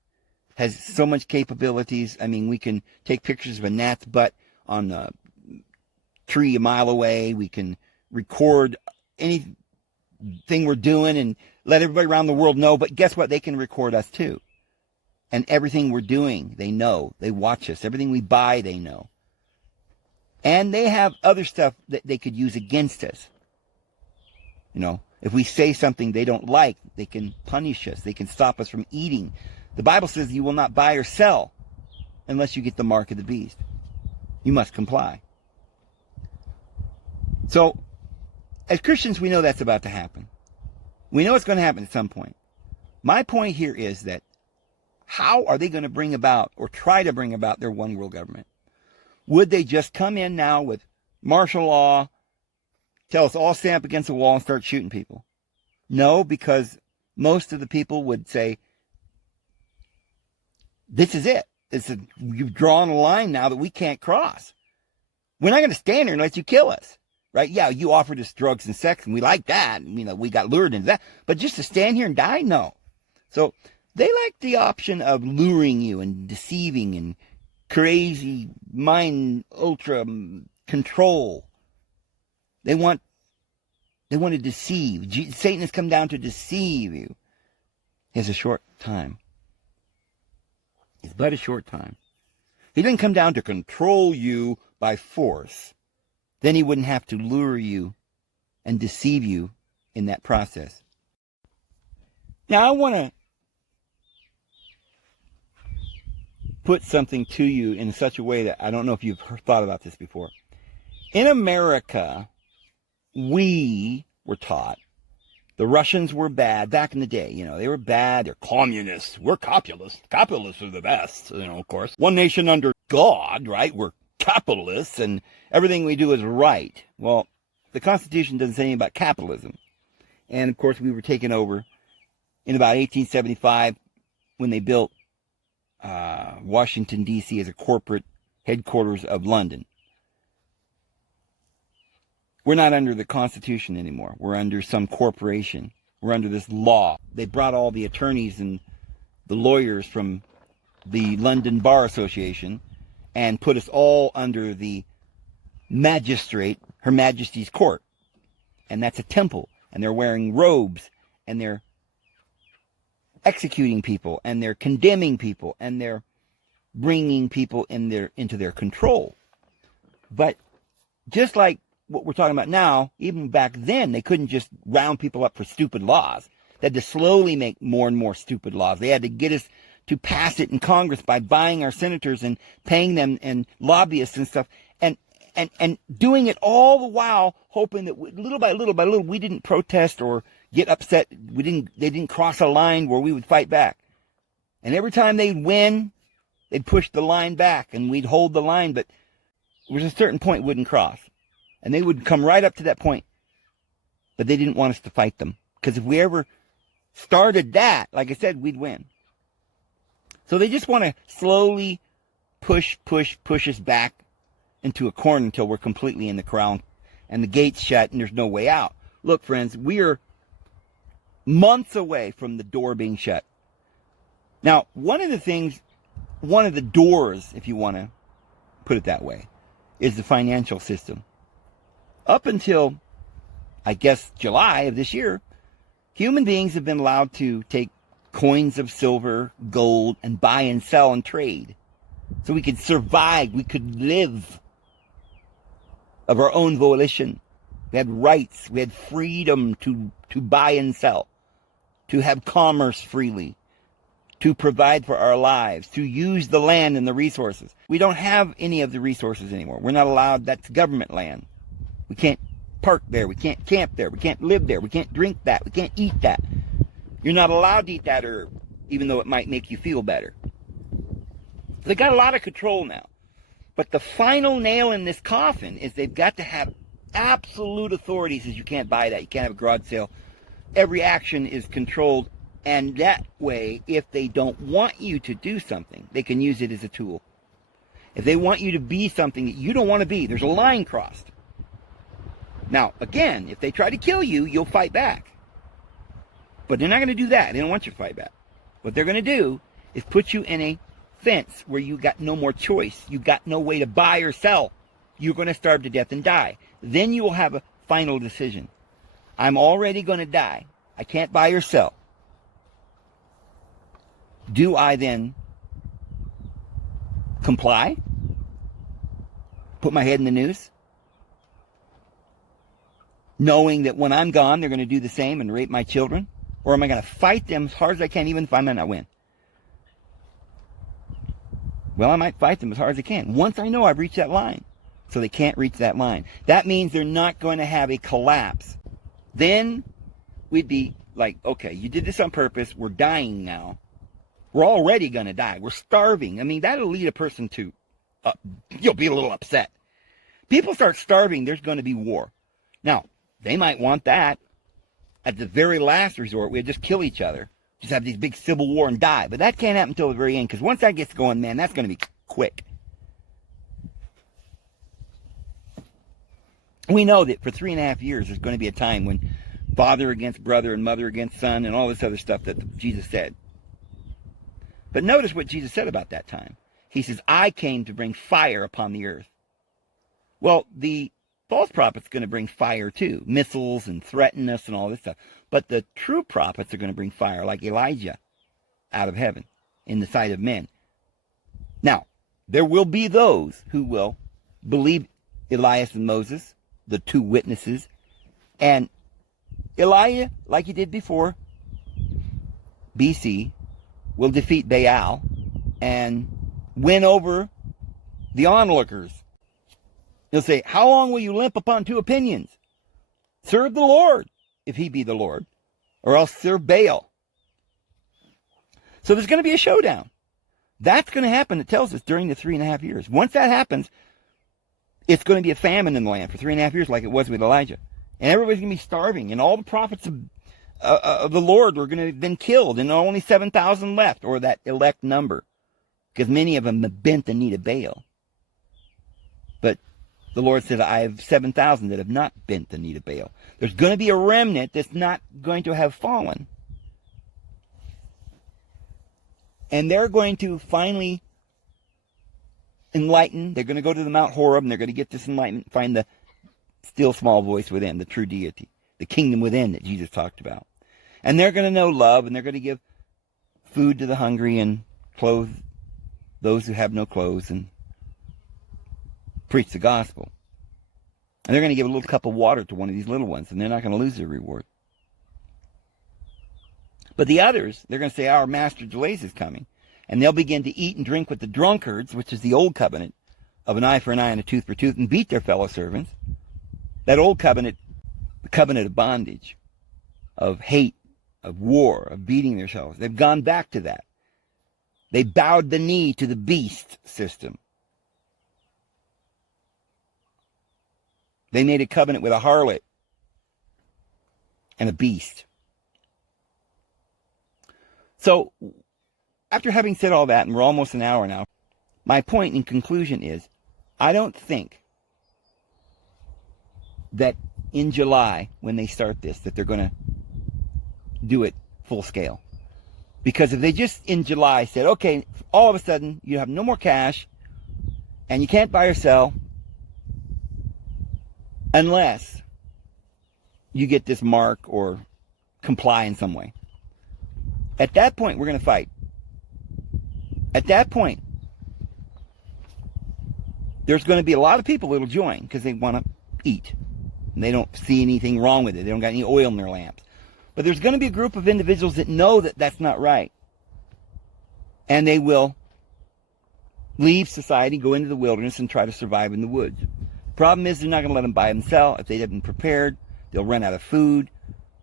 has so much capabilities. I mean, we can take pictures of a gnat's butt on a tree a mile away. We can record anything we're doing and let everybody around the world know. But guess what? They can record us too. And everything we're doing, they know. They watch us. Everything we buy, they know. And they have other stuff that they could use against us. You know, if we say something they don't like, they can punish us. They can stop us from eating. The Bible says you will not buy or sell unless you get the mark of the beast. You must comply. So, as Christians, we know that's about to happen. We know it's going to happen at some point. My point here is that how are they going to bring about or try to bring about their one world government? Would they just come in now with martial law, tell us all stand up against the wall and start shooting people? No, because most of the people would say, this is it. You've drawn a line now that we can't cross. We're not going to stand here and let you kill us. Right? Yeah, you offered us drugs and sex, and we like that. You know, we got lured into that. But just to stand here and die? No. So they like the option of luring you and deceiving and crazy mind ultra control. They want to deceive. Satan has come down to deceive you. He has a short time. It's but a short time. He didn't come down to control you by force. Then he wouldn't have to lure you and deceive you in that process. Now, I want to put something to you in such a way that I don't know if you've thought about this before. In America, we were taught the Russians were bad back in the day. You know, they were bad. They're communists. We're capitalists. Capitalists are the best, you know, of course. One nation under God, right? We're capitalists and everything we do is right. Well, the Constitution doesn't say anything about capitalism. And of course, we were taken over in about 1875 when they built Washington, D.C. as a corporate headquarters of London. We're not under the Constitution anymore. We're under some corporation. We're under this law. They brought all the attorneys and the lawyers from the London Bar Association and put us all under the magistrate, Her Majesty's Court. And that's a temple. And they're wearing robes. And they're executing people. And they're condemning people. And they're bringing people into their control. But just like what we're talking about now, even back then, they couldn't just round people up for stupid laws. They had to slowly make more and more stupid laws. They had to get us to pass it in Congress by buying our senators and paying them and lobbyists and stuff, and doing it all the while hoping that little by little we didn't protest or get upset. They didn't cross a line where we would fight back. And every time they'd win, they'd push the line back and we'd hold the line, but there was a certain point we wouldn't cross. And they would come right up to that point. But they didn't want us to fight them. Because if we ever started that, like I said, we'd win. So they just want to slowly push us back into a corner until we're completely in the corral and the gate's shut and there's no way out. Look, friends, we are months away from the door being shut. Now, one of the doors, if you want to put it that way, is the financial system. Up until, I guess, July of this year, human beings have been allowed to take coins of silver, gold, and buy and sell and trade. So we could survive, we could live of our own volition. We had rights, we had freedom to buy and sell, to have commerce freely, to provide for our lives, to use the land and the resources. We don't have any of the resources anymore. We're not allowed, that's government land. We can't park there, we can't camp there, we can't live there, we can't drink that, we can't eat that. You're not allowed to eat that herb, even though it might make you feel better. They got a lot of control now. But the final nail in this coffin is they've got to have absolute authority. Says you can't buy that, you can't have a garage sale. Every action is controlled, and that way, if they don't want you to do something, they can use it as a tool. If they want you to be something that you don't want to be, there's a line crossed. Now, again, if they try to kill you, you'll fight back. But they're not going to do that. They don't want you to fight back. What they're going to do is put you in a fence where you got no more choice. You got no way to buy or sell. You're going to starve to death and die. Then you will have a final decision. I'm already going to die. I can't buy or sell. Do I then comply? Put my head in the noose? Knowing that when I'm gone, they're going to do the same and rape my children? Or am I going to fight them as hard as I can, even if I might not win? Well, I might fight them as hard as I can. Once I know I've reached that line. So they can't reach that line. That means they're not going to have a collapse. Then we'd be like, okay, you did this on purpose. We're dying now. We're already going to die. We're starving. I mean, that'll lead a person to, you'll be a little upset. People start starving, there's going to be war. Now, they might want that. At the very last resort, we'd just kill each other. Just have these big civil war and die. But that can't happen until the very end, because once that gets going, man, that's going to be quick. We know that for 3.5 years, there's going to be a time when father against brother and mother against son and all this other stuff that Jesus said. But notice what Jesus said about that time. He says, I came to bring fire upon the earth. Well, the false prophet's going to bring fire too. Missiles and threaten us and all this stuff. But the true prophets are going to bring fire like Elijah out of heaven in the sight of men. Now, there will be those who will believe Elias and Moses, the two witnesses, and Elijah, like he did before, BC, will defeat Baal and win over the onlookers. He'll say, how long will you limp upon two opinions? Serve the Lord, if he be the Lord, or else serve Baal. So there's going to be a showdown. That's going to happen, it tells us, during the 3.5 years. Once that happens, it's going to be a famine in the land for 3.5 years like it was with Elijah. And everybody's going to be starving, and all the prophets of the Lord were going to have been killed, and only 7,000 left, or that elect number, because many of them have bent the knee to Baal. But the Lord said, I have 7,000 that have not bent the knee to Baal. There's going to be a remnant that's not going to have fallen. And they're going to finally enlighten. They're going to go to the Mount Horeb, and they're going to get this enlightenment, find the still small voice within, the true deity, the kingdom within that Jesus talked about. And they're going to know love, and they're going to give food to the hungry and clothe those who have no clothes and preach the gospel. And they're going to give a little cup of water to one of these little ones, and they're not going to lose their reward. But the others, they're going to say, our master delays is coming. And they'll begin to eat and drink with the drunkards, which is the old covenant of an eye for an eye and a tooth for tooth, and beat their fellow servants. That old covenant, the covenant of bondage, of hate, of war, of beating themselves. They've gone back to that. They bowed the knee to the beast system. They made a covenant with a harlot and a beast. So, after having said all that, and we're almost an hour now, my point in conclusion is, I don't think that in July, when they start this, that they're going to do it full scale. Because if they just in July said, okay, all of a sudden you have no more cash and you can't buy or sell unless you get this mark or comply in some way. At that point, we're going to fight. At that point, there's going to be a lot of people that will join because they want to eat. And they don't see anything wrong with it. They don't got any oil in their lamps. But there's going to be a group of individuals that know that that's not right. And they will leave society, go into the wilderness, and try to survive in the woods. Problem is, they're not going to let them buy and sell. If they haven't prepared, they'll run out of food.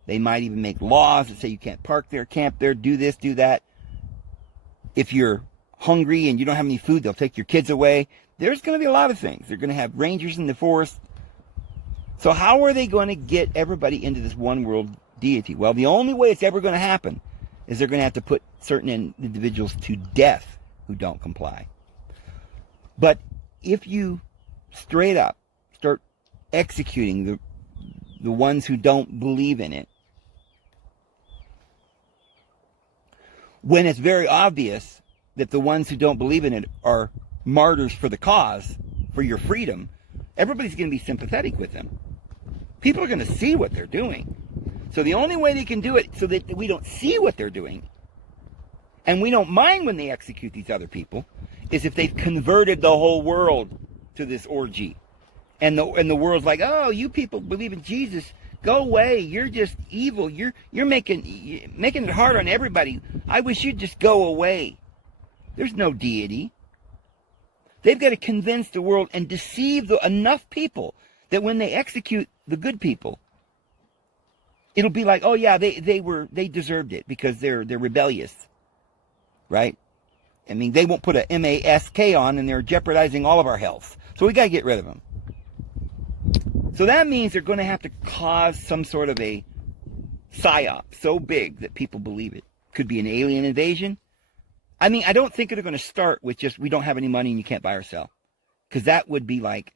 They might even make laws that say you can't park there, camp there, do this, do that. If you're hungry and you don't have any food, they'll take your kids away. There's going to be a lot of things. They're going to have rangers in the forest. So how are they going to get everybody into this one world deity? Well, the only way it's ever going to happen is they're going to have to put certain individuals to death who don't comply. But if you straight up start executing the ones who don't believe in it, when it's very obvious that the ones who don't believe in it are martyrs for the cause, for your freedom, everybody's going to be sympathetic with them. People are going to see what they're doing. So the only way they can do it so that we don't see what they're doing, and we don't mind when they execute these other people, is if they've converted the whole world to this orgy. And the world's like, oh, you people believe in Jesus, go away. You're just evil. You're making it hard on everybody. I wish you'd just go away. There's no deity. They've got to convince the world and deceive enough people that when they execute the good people, it'll be like, oh yeah, they deserved it because they're rebellious, right? I mean, they won't put a mask on, and they're jeopardizing all of our health. So we got to get rid of them. So that means they're going to have to cause some sort of a psyop so big that people believe it. Could be an alien invasion. I mean, I don't think they're going to start with just, we don't have any money and you can't buy or sell. Because that would be like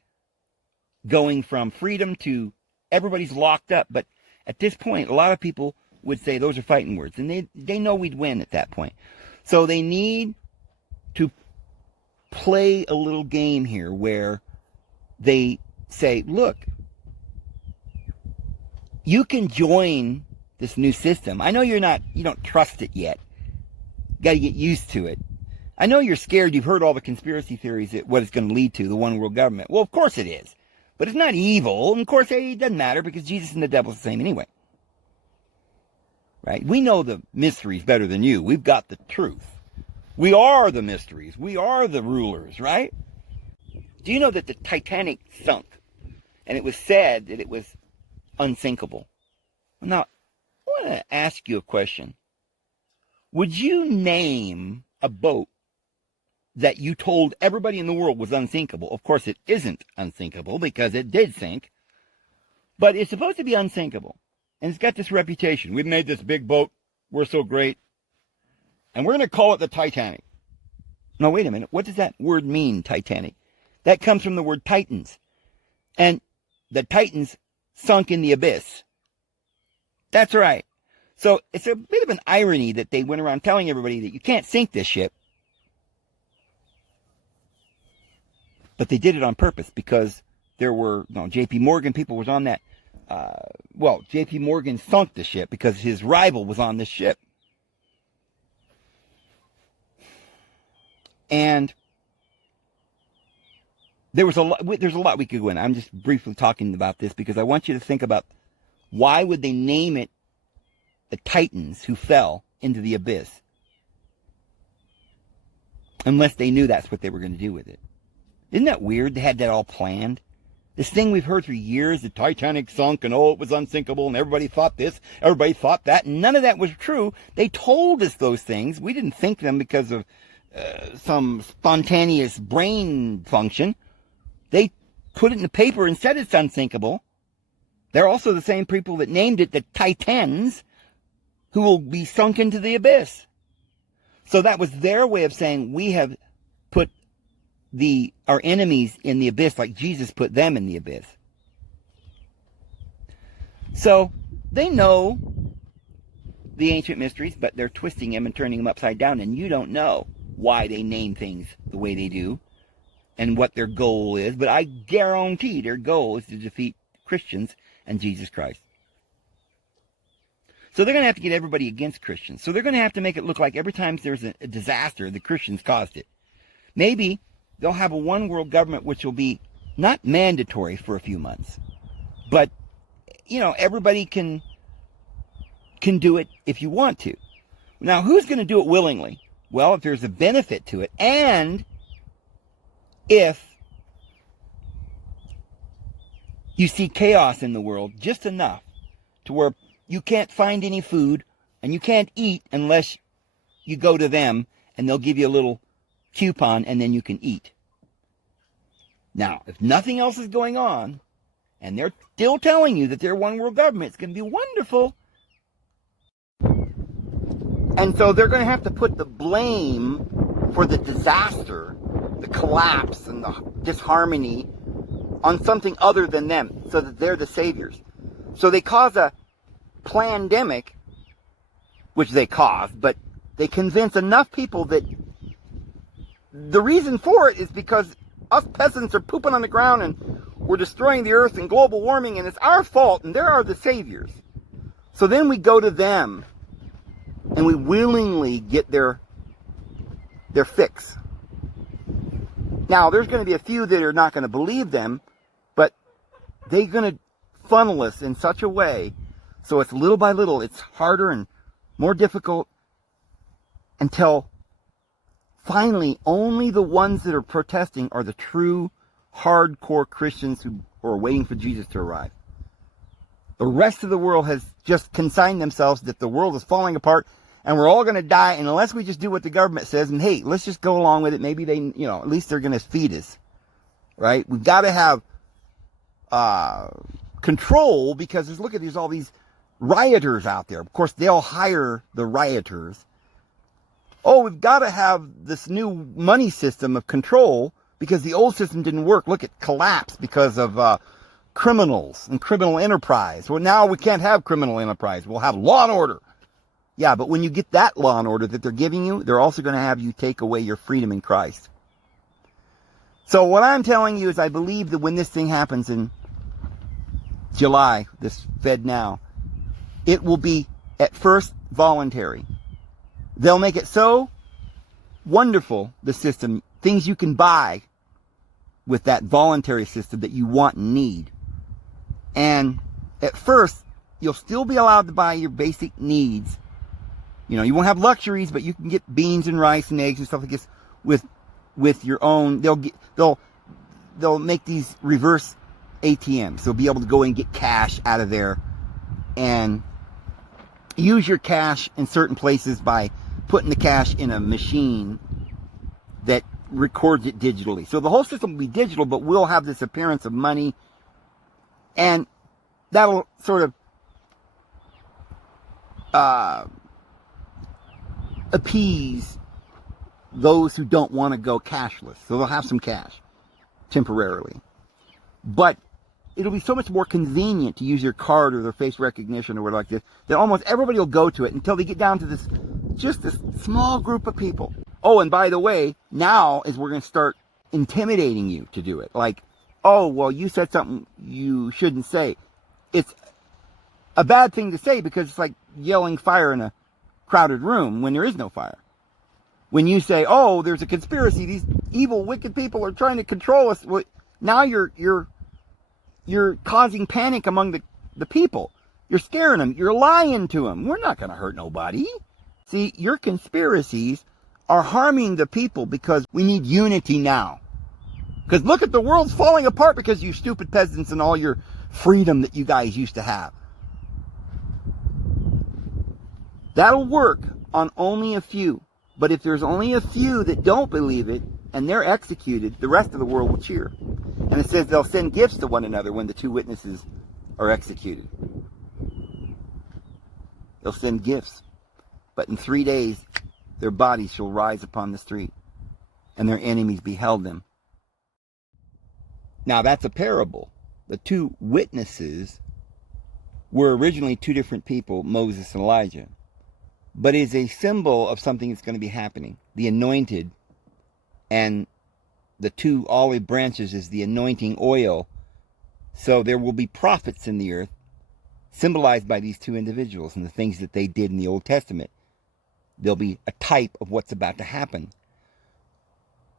going from freedom to everybody's locked up. But at this point, a lot of people would say those are fighting words. And they know we'd win at that point. So they need to play a little game here where they say, look, you can join this new system. I know you don't trust it yet. Got to get used to it. I know you're scared. You've heard all the conspiracy theories that what it's going to lead to, the one world government. Well, of course it is. But it's not evil. And of course, it doesn't matter because Jesus and the devil is the same anyway. Right? We know the mysteries better than you. We've got the truth. We are the mysteries. We are the rulers, right? Do you know that the Titanic sunk? And it was said that it was unsinkable. Now, I want to ask you a question. Would you name a boat that you told everybody in the world was unsinkable? Of course, it isn't unsinkable because it did sink. But it's supposed to be unsinkable. And it's got this reputation. We've made this big boat. We're so great. And we're going to call it the Titanic. Now, wait a minute. What does that word mean, Titanic? That comes from the word Titans. And the Titans sunk in the abyss. That's right. So it's a bit of an irony that they went around telling everybody that you can't sink this ship. But they did it on purpose because there were, J.P. Morgan people was on that. J.P. Morgan sunk the ship because his rival was on this ship. And there's a lot we could go in. I'm just briefly talking about this because I want you to think about why would they name it the Titans who fell into the abyss? unless they knew that's what they were going to do with it. Isn't that weird? They had that all planned. This thing we've heard for years, the Titanic sunk and it was unsinkable and everybody thought this, everybody thought that. And none of that was true. They told us those things. We didn't think them because of some spontaneous brain function. They put it in the paper and said it's unsinkable. They're also the same people that named it the Titans, who will be sunk into the abyss. So that was their way of saying we have put our enemies in the abyss like Jesus put them in the abyss. So they know the ancient mysteries, but they're twisting them and turning them upside down, and you don't know why they name things the way they do and what their goal is, but I guarantee their goal is to defeat Christians and Jesus Christ. So they're going to have to get everybody against Christians. So they're going to have to make it look like every time there's a disaster, the Christians caused it. Maybe they'll have a one world government which will be not mandatory for a few months, but, everybody can do it if you want to. Now, who's going to do it willingly? Well, if there's a benefit to it, and if you see chaos in the world just enough to where you can't find any food and you can't eat unless you go to them and they'll give you a little coupon and then you can eat. Now, if nothing else is going on and they're still telling you that they're one world government, it's going to be wonderful. And so they're going to have to put the blame for the disaster, the collapse and the disharmony on something other than them so that they're the saviors. So they cause a pandemic, which they caused, but they convince enough people that the reason for it is because us peasants are pooping on the ground and we're destroying the earth and global warming and it's our fault and there are the saviors. So then we go to them and we willingly get their fix. Now, there's going to be a few that are not going to believe them, but they're going to funnel us in such a way so it's little by little, it's harder and more difficult until finally only the ones that are protesting are the true hardcore Christians who are waiting for Jesus to arrive. The rest of the world has just consigned themselves that the world is falling apart and we're all going to die, and unless we just do what the government says, and hey, let's just go along with it. Maybe they, at least they're going to feed us, right? We've got to have control because there's all these rioters out there. Of course, they'll hire the rioters. Oh, we've got to have this new money system of control because the old system didn't work. Look, it collapsed because of criminals and criminal enterprise. Well, now we can't have criminal enterprise. We'll have law and order. Yeah, but when you get that law and order that they're giving you, they're also going to have you take away your freedom in Christ. So what I'm telling you is I believe that when this thing happens in July, this Fed now, it will be at first voluntary. They'll make it so wonderful, the system, things you can buy with that voluntary system that you want and need. And at first, you'll still be allowed to buy your basic needs. You won't have luxuries, but you can get beans and rice and eggs and stuff like this with your own. They'll make these reverse ATMs. They'll be able to go and get cash out of there and use your cash in certain places by putting the cash in a machine that records it digitally. So the whole system will be digital, but we'll have this appearance of money, and that'll sort of appease those who don't want to go cashless. So they'll have some cash temporarily. But it'll be so much more convenient to use your card or their face recognition or whatever like this that almost everybody will go to it until they get down to this small group of people. Oh, and by the way, now is we're going to start intimidating you to do it. Like, oh, well, you said something you shouldn't say. It's a bad thing to say because it's like yelling fire in a crowded room when there is no fire. When you say, oh, there's a conspiracy, these evil, wicked people are trying to control us, well, now you're causing panic among the people. You're scaring them. You're lying to them. We're not going to hurt nobody. See, your conspiracies are harming the people because we need unity now. Because look at the world's falling apart because you stupid peasants and all your freedom that you guys used to have. That'll work on only a few. But if there's only a few that don't believe it and they're executed, the rest of the world will cheer. And it says they'll send gifts to one another when the two witnesses are executed. They'll send gifts. But in 3 days, their bodies shall rise upon the street, and their enemies beheld them. Now that's a parable. The two witnesses were originally two different people, Moses and Elijah. But is a symbol of something that's going to be happening. The anointed, and the two olive branches is the anointing oil. So there will be prophets in the earth, symbolized by these two individuals and the things that they did in the Old Testament. There'll be a type of what's about to happen.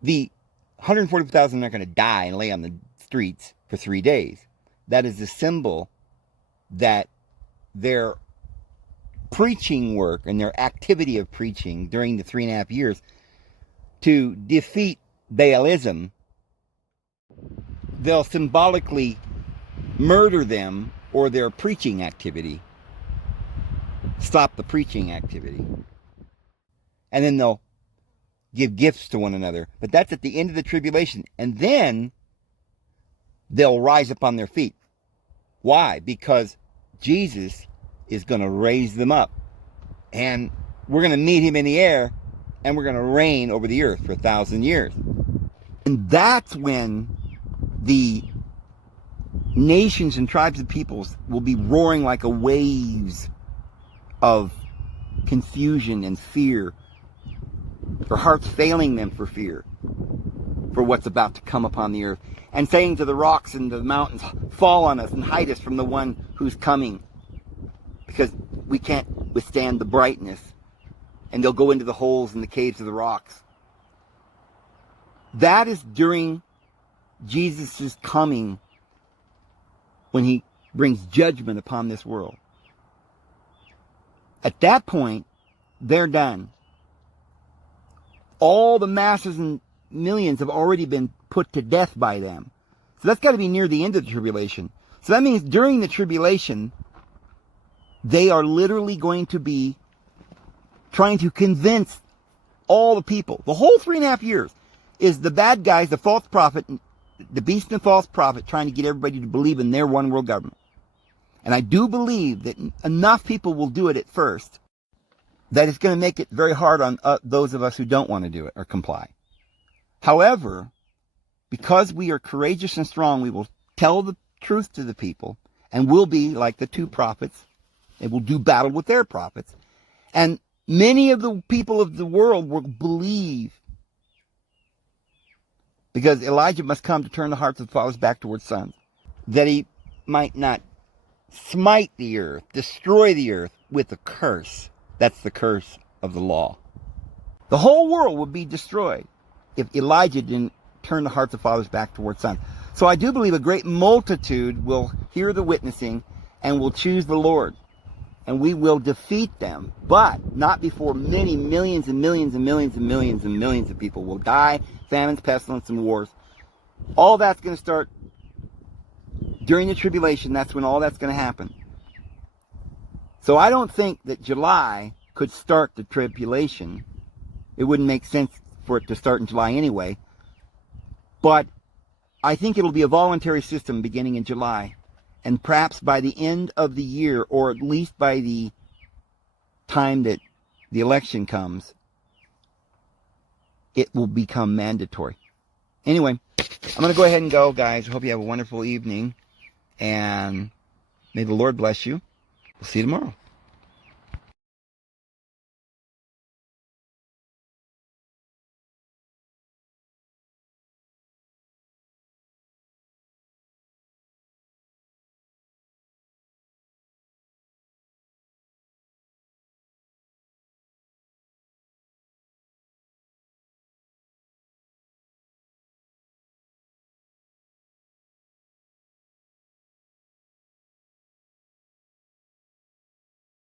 The 144,000 are not going to die and lay on the streets for 3 days. That is a symbol that their preaching work and their activity of preaching during the 3.5 years to defeat Baalism, they'll symbolically murder them, or their preaching activity, stop the preaching activity. And then they'll give gifts to one another. But that's at the end of the tribulation. And then they'll rise up on their feet. Why? Because Jesus is going to raise them up. And we're going to meet him in the air, and we're going to reign over the earth for 1,000 years. And that's when the nations and tribes of peoples will be roaring like a waves of confusion and fear, their hearts failing them for fear, for what's about to come upon the earth, and saying to the rocks and the mountains, fall on us and hide us from the one who's coming, because we can't withstand the brightness. And they'll go into the holes in the caves of the rocks. That is during Jesus' coming, when he brings judgment upon this world. At that point, they're done. All the masses and millions have already been put to death by them. So that's got to be near the end of the tribulation. So that means during the tribulation, they are literally going to be trying to convince all the people. The whole 3.5 years is the bad guys, the false prophet, the beast and the false prophet, trying to get everybody to believe in their one world government. And I do believe that enough people will do it at first that it's going to make it very hard on those of us who don't want to do it or comply. However, because we are courageous and strong, we will tell the truth to the people, and we'll be like the two prophets. They will do battle with their prophets. And many of the people of the world will believe, because Elijah must come to turn the hearts of the fathers back towards sons, that he might not smite the earth, destroy the earth with a curse. That's the curse of the law. The whole world would be destroyed if Elijah didn't turn the hearts of fathers back towards sons. So I do believe a great multitude will hear the witnessing and will choose the Lord. And we will defeat them, but not before many millions and millions and millions and millions and millions of people will die, famines, pestilence, and wars. All that's going to start during the tribulation. That's when all that's going to happen. So I don't think that July could start the tribulation. It wouldn't make sense for it to start in July anyway. But I think it'll be a voluntary system beginning in July. And perhaps by the end of the year, or at least by the time that the election comes, it will become mandatory. Anyway, I'm going to go ahead and go, guys. I hope you have a wonderful evening. And may the Lord bless you. We'll see you tomorrow.